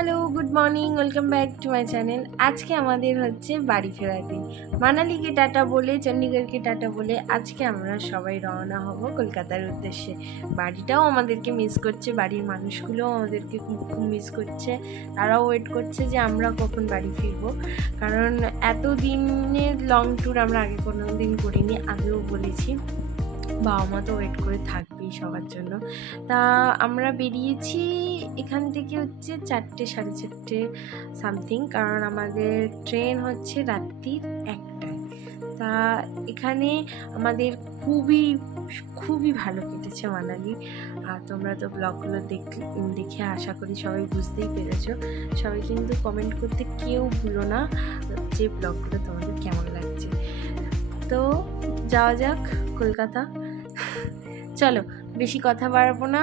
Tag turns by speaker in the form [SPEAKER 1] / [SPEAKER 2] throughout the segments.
[SPEAKER 1] Hello good morning welcome back to my channel আজকে আমাদের হচ্ছে বাড়ি ফেরার দিন। মানালিকে টাটা বলে চণ্ডীগড়কে টাটা বলে আজকে আমরা সবাই রওনা হব কলকাতার উদ্দেশ্যে। বাড়িটাও আমাদেরকে মিস করছে, বাড়ির মানুষগুলোও আমাদেরকে খুব খুব মিস করছে। তারাও ওয়েট করছে যে আমরা কখন বাড়ি ফিরবো। কারণ এত দিনের লং ট্যুর আমরা আগে কোনো দিন করিনি, আগেও বলেছি। বাবা মা তো ওয়েট করে থাকবেই সবার জন্য। তা আমরা বেরিয়েছি এখান থেকে হচ্ছে চারটে, সাড়ে চারটে সামথিং কারণ আমাদের ট্রেন হচ্ছে রাত্রির একটায়। তা এখানে আমাদের খুবই খুবই ভালো কেটেছে মানালি। আর তোমরা তো ব্লগগুলো দেখ, দেখে আশা করি সবাই বুঝতেই পেরেছ। সবাই কিন্তু কমেন্ট করতে কেউ ভুলো না যে ব্লগগুলো তোমাদের কেমন লাগছে। তো যাওয়া যাক কলকাতা। চলো বেশি কথা বাড়াবো না।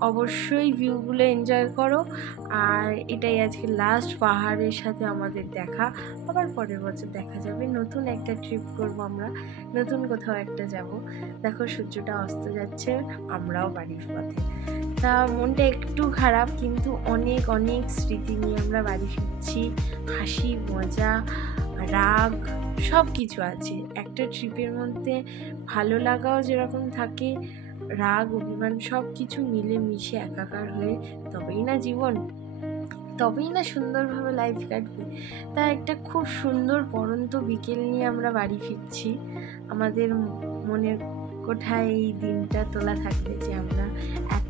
[SPEAKER 1] অবশ্যই ভিউগুলো এনজয় করো। আর এটাই আজকে লাস্ট পাহাড়ের সাথে আমাদের দেখা। আবার পরের বছর দেখা যাবে। নতুন একটা ট্রিপ করব আমরা। নতুন কোথাও একটা যাব। দেখো সূর্যটা অস্ত যাচ্ছে। আমরাও বাড়ির পথে। তা মনটা একটু খারাপ, কিন্তু অনেক অনেক স্মৃতি নিয়ে আমরা বাড়ি ফিরছি। হাসি, মজা রাগ সব কিছু আছে। একটা ট্রিপের মধ্যে ভালো লাগাও যেরকম থাকে, রাগ, অভিমান সব কিছু মিলে মিশে একাকার হয়ে তবেই না জীবন। তবেই না সুন্দরভাবে লাইফ কাটবে। তা একটা খুব সুন্দর পরন্ত বিকেল নিয়ে আমরা বাড়ি ফিরছি। আমাদের মনের কোঠায় এই দিনটা তোলা থাকবে যে আমরা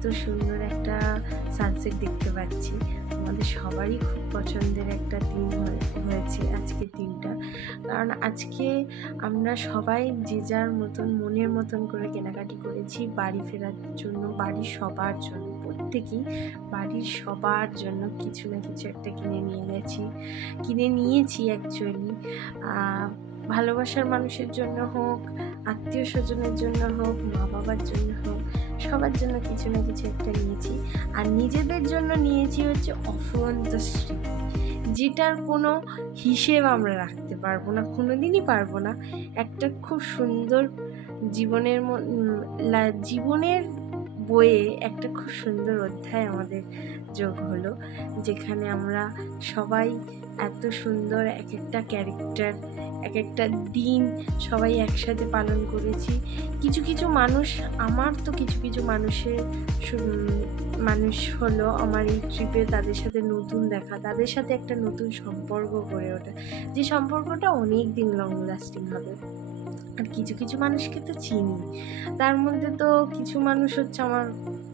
[SPEAKER 1] এত সুন্দর একটা সানসেট দেখতে পাচ্ছি। আমাদের সবারই খুব পছন্দের একটা দিন হয়ে- হয়েছে আজকের দিনটা। কারণ আজকে আমরা সবাই যে যার মতন মনের মতন করে কেনাকাটি করেছি, বাড়ি ফেরার জন্য, বাড়ির সবার জন্য, প্রত্যেকেই বাড়ির সবার জন্য কিছু না কিছু একটা কিনে নিয়ে গেছি। কিনে নিয়েছি অ্যাকচুয়ালি ভালোবাসার মানুষের জন্য হোক, আত্মীয় স্বজনের জন্য হোক মা বাবার জন্য হোক সবার জন্য কিছু না কিছু একটা নিয়েছি। আর নিজেদের জন্য নিয়েছি হচ্ছে অফুরন্ত স্মৃতি, যেটার কোনো হিসেব আমরা রাখতে পারব না কোনো দিনই পারব না। একটা খুব সুন্দর জীবনের জীবনের বইয়ে একটা খুব সুন্দর অধ্যায় আমাদের যোগ হলো, যেখানে আমরা সবাই এত সুন্দর এক একটা ক্যারেক্টার এক একটা দিন সবাই একসাথে পালন করেছি। কিছু কিছু মানুষ, আমার তো কিছু কিছু মানুষের মানুষ হলো আমার এই ট্রিপে তাদের সাথে নতুন দেখা, তাদের সাথে একটা নতুন সম্পর্ক গড়ে ওঠা। যে সম্পর্কটা অনেক দিন লং লাস্টিং হবে। আর কিছু কিছু মানুষকে তো চিনি। তার মধ্যে তো কিছু মানুষ হচ্ছে আমার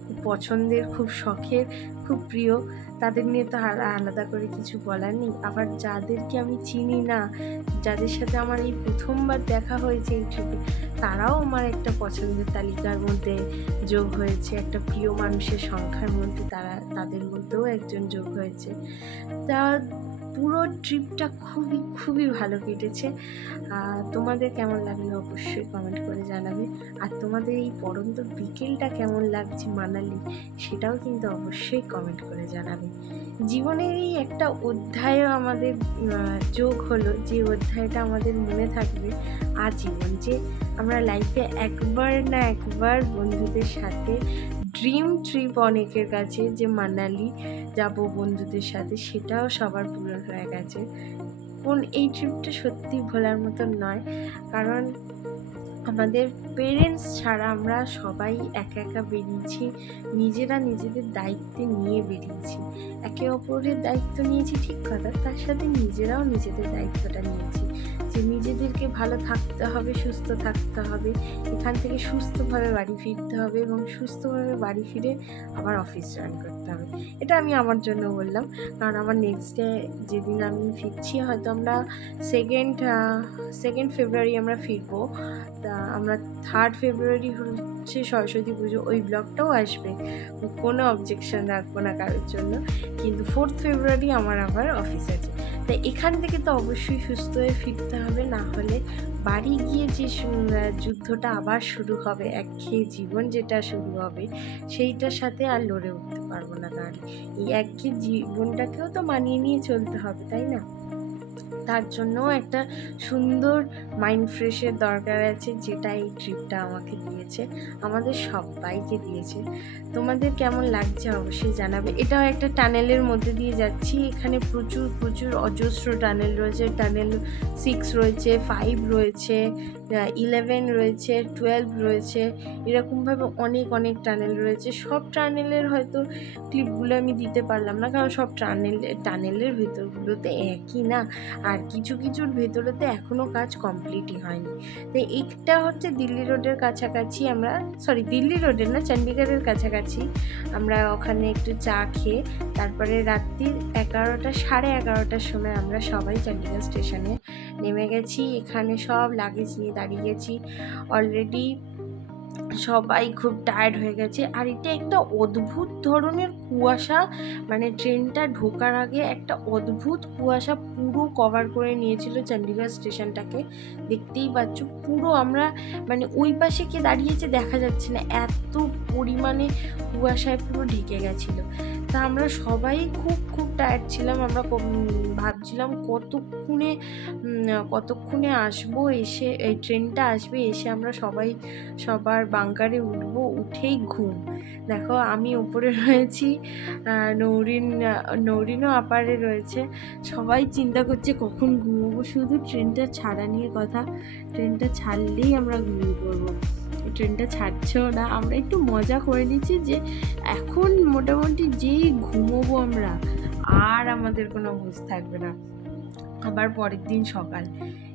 [SPEAKER 1] খুব পছন্দের, খুব শখের, খুব প্রিয়। তাদের নিয়ে তো আলাদা করে কিছু বলার নেই। আবার যাদেরকে আমি চিনি না, যাদের সাথে আমার এই প্রথমবার দেখা হয়েছে এই ট্রিপে তারাও আমার একটা পছন্দের তালিকার মধ্যে যোগ হয়েছে। একটা প্রিয় মানুষের সংখ্যার মধ্যে তারা, তাদের মধ্যেও একজন যোগ হয়েছে। তা পুরো ট্রিপটা খুবই খুবই ভালো কেটেছে। তোমাদের কেমন লাগল অবশ্যই কমেন্ট করে জানাবে। আর তোমাদের এই পরন্ত বিকেলটা কেমন লাগছে মানালি, সেটাও কিন্তু অবশ্যই কমেন্ট করে জানাবে। জীবনের এই একটা অধ্যায়ও আমাদের যোগ হলো যে অধ্যায়টা আমাদের মনে থাকবে আজীবন যে আমরা লাইফে একবার না একবার বন্ধুদের সাথে ড্রিম ট্রিপ অনেকের কাছে, যে মানালি যাব বন্ধুদের সাথে, সেটাও সবার পূরণ হয়ে গেছে। কোন এই ট্রিপটা সত্যি ভোলার মতন নয়। কারণ আমাদের পেরেন্টস ছাড়া আমরা সবাই একা একা বেরিয়েছি, নিজেরা নিজেদের দায়িত্বে নিয়ে বেরিয়েছি। একে অপরের দায়িত্ব নিয়েছি ঠিক কথা, তার সাথে নিজেরাও নিজেদের দায়িত্বটা নিয়েছি। যে নিজেদেরকে ভালো থাকতে হবে, সুস্থ থাকতে হবে, এখান থেকে সুস্থভাবে বাড়ি ফিরতে হবে এবং সুস্থভাবে বাড়ি ফিরে আবার অফিস জয়েন করতে হবে। এটা আমি আমার জন্য বললাম। কারণ আমার নেক্সট ডে যেদিন আমি ফিরছি, হয়তো আমরা সেকেন্ড সেকেন্ড ফেব্রুয়ারি আমরা ফিরবো। তা আমরা থার্ড ফেব্রুয়ারি হচ্ছে সরস্বতী পুজো। ওই ব্লগটাও আসবে। কোনো অবজেকশন রাখব না কারোর জন্য। কিন্তু ফোর্থ ফেব্রুয়ারি আমার আবার অফিস আছে। তাই এখান থেকে তো অবশ্যই সুস্থ হয়ে ফিরতে হবে, না হলে বাড়ি গিয়ে যে যুদ্ধটা আবার শুরু হবে, একঘেয়ে জীবন যেটা শুরু হবে, সেইটার সাথে আর লড়ে উঠতে পারব না তাহলে। এই একঘেয়ে জীবনটাকেও তো মানিয়ে নিয়ে চলতে হবে, তাই না? তার জন্য একটা সুন্দর মাইন্ড ফ্রেশের দরকার আছে, যেটা এই ট্রিপটা আমাকে দিয়েছে, আমাদের সবাইকে দিয়েছে। তোমাদের কেমন লাগছে অবশ্যই জানাবে। এটাও একটা টানেলের মধ্যে দিয়ে যাচ্ছি। এখানে প্রচুর প্রচুর অজস্র টানেল রয়েছে। টানেল সিক্স রয়েছে ফাইভ রয়েছে ইলেভেন রয়েছে টুয়েলভ রয়েছে। এরকমভাবে অনেক অনেক টানেল রয়েছে। সব টানেলের হয়তো ক্লিপগুলো আমি দিতে পারলাম না, কারণ সব টানেল টানেলের ভেতরগুলোতে একই না। আর কিছু কিছুর ভেতরে তো এখনও কাজ কমপ্লিটই হয়নি। তো এইটা হচ্ছে দিল্লি রোডের কাছাকাছি আমরা সরি দিল্লি রোডের না চণ্ডীগড়ের কাছাকাছি আমরা ওখানে একটু চা খেয়ে তারপরে রাত্রির এগারোটা, সাড়ে এগারোটার সময় আমরা সবাই চণ্ডীগড় স্টেশনে নেমে গেছি। এখানে সব লাগেজ নিয়ে দাঁড়িয়ে গেছি। অলরেডি সবাই খুব টায়ার্ড হয়ে গেছে। আর এটা একটা অদ্ভুত ধরনের কুয়াশা মানে ট্রেনটা ঢোকার আগে একটা অদ্ভুত কুয়াশা পুরো কভার করে নিয়েছিল চণ্ডীগড় স্টেশনটাকে। দেখতেই পাচ্ছ, পুরো আমরা মানে ওই পাশে কে দাঁড়িয়েছে দেখা যাচ্ছে না। এত পরিমাণে কুয়াশায় পুরো ঢেকে গেছিল। তা আমরা সবাই খুব খুব টায়ার্ড ছিলাম। আমরা ভাবছিলাম কতক্ষণে কতক্ষণে আসব? এসে, এই ট্রেনটা আসবে, এসে আমরা সবাই সবার বাঙ্কারে উঠবো, উঠেই ঘুম। দেখো, আমি ওপরে রয়েছি নৌরিন নৌরিনও আপারে রয়েছে। সবাই চিন্তা করছে কখন ঘুমোবো? শুধু ট্রেনটা ছাড়া নিয়ে কথা। ট্রেনটা ছাড়লেই আমরা ঘুমিয়ে পড়ব। ট্রেনটা ছাড়ছেও না। আমরা একটু মজা করে নিচ্ছি যে, এখন মোটামুটি যেই ঘুমোবো আমরা। আর আমাদের কোনো হুঁশ থাকবে না। আবার পরের দিন সকাল।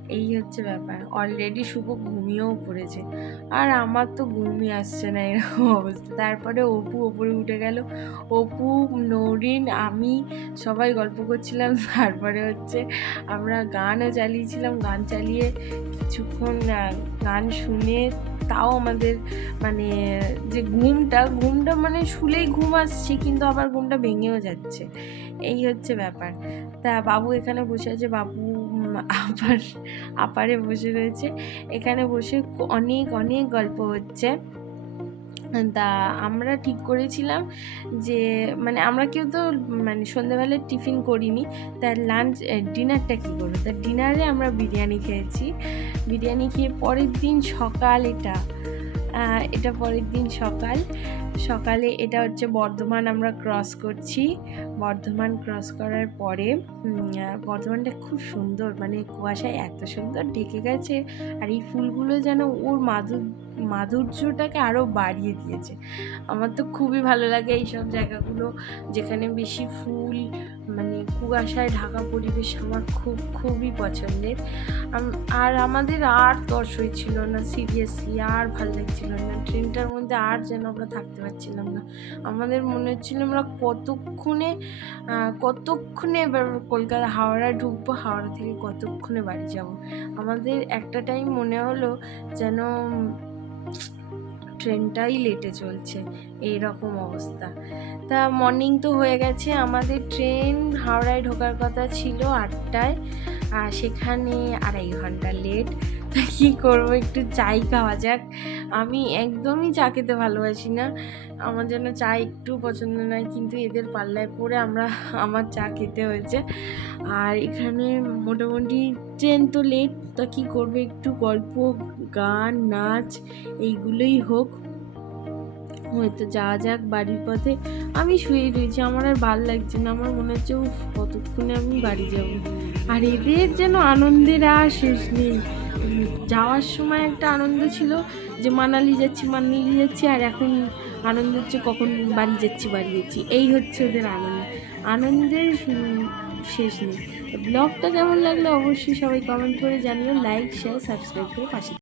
[SPEAKER 1] এই হচ্ছে ব্যাপার। অলরেডি শুভ ঘুমিয়েও পড়েছে। আর আমার তো ঘুমই আসছে না, এরকম অবস্থা। তারপরে অপু ওপরে উঠে গেল। অপু, নৌরিন, আমি সবাই গল্প করছিলাম। তারপরে হচ্ছে আমরা গানও চালিয়েছিলাম। গান চালিয়ে কিছুক্ষণ গান শুনে তাও আমাদের মানে যে ঘুমটা ঘুমটা মানে শুলেই ঘুম আসছে, কিন্তু আবার ঘুমটা ভেঙেও যাচ্ছে। এই হচ্ছে ব্যাপার। তা বাবু এখানে বসে আছে, বাবু আপার, আপারে বসে রয়েছে। এখানে বসে অনেক অনেক গল্প হচ্ছে। তা আমরা ঠিক করেছিলাম যে মানে আমরা কেউ তো মানে সন্ধ্যেবেলায় টিফিন করিনি। তার লাঞ্চ ডিনারটা কী করব তা ডিনারে আমরা বিরিয়ানি খেয়েছি। বিরিয়ানি খেয়ে পরের দিন সকাল এটা এটা পরের দিন সকাল। সকালে এটা হচ্ছে বর্ধমান আমরা ক্রস করছি। বর্ধমান ক্রস করার পরে বর্ধমানটা খুব সুন্দর। মানে কুয়াশায় এত সুন্দর ঢেকে গেছে। আর এই ফুলগুলো যেন ওর মাধুর মাধুর্যটাকে আরও বাড়িয়ে দিয়েছে। আমার তো খুবই ভালো লাগে এইসব জায়গাগুলো যেখানে বেশি ফুল মানে কুয়াশায় ঢাকা পরিবেশ আমার খুব, খুবই পছন্দের। আর আমাদের আর তর্স হয়েছিল না সিরিয়াসলি আর ভালো লাগছিল না। ট্রেনটার মধ্যে আর যেন আমরা থাকতে পারছিলাম না। আমাদের মনে হচ্ছিল আমরা কতক্ষণে কতক্ষণে কলকাতা, হাওড়া ঢুকবো, হাওড়া থেকে কতক্ষণে বাড়ি যাব? আমাদের একটা টাইম মনে হলো যেন ট্রেনটাই লেটে চলছে এই রকম অবস্থা। তা মর্নিং তো হয়ে গেছে, আমাদের ট্রেন হাওড়ায় ঢোকার কথা ছিল আটটায়, আর সেখানে আড়াই ঘণ্টা লেট তা কী করব, একটু চাই খাওয়া যাক। আমি একদমই চা খেতে ভালোবাসি না, আমার জন্য চা একটু পছন্দ নয়, কিন্তু এদের পাল্লায় পড়ে আমরা, আমার চা খেতে হয়েছে। আর এখানে মোটামুটি ট্রেন তো লেট তা কী করবে? একটু গল্প, গান, নাচ, এইগুলোই হোক। হয়তো যাওয়া যাক বাড়ির পথে। আমি শুয়ে রয়েছি, আমার আর ভালো লাগছে না। আমার মনে হচ্ছে, উফ, কতক্ষণে আমি বাড়ি যাব? আর এদের যেন আনন্দের আর শেষ নেই। যাওয়ার সময় একটা আনন্দ ছিল যে মানালি যাচ্ছি মানালি যাচ্ছি, আর এখন আনন্দ হচ্ছে কখন বাড়ি যাচ্ছি বাড়ি যাচ্ছি। এই হচ্ছে ওদের আনন্দ। আনন্দের শেষ নেই। ব্লগটা কেমন লাগল অবশ্যই সবাই কমেন্ট করে জানিও লাইক শেয়ার সাবস্ক্রাইব করে পাশে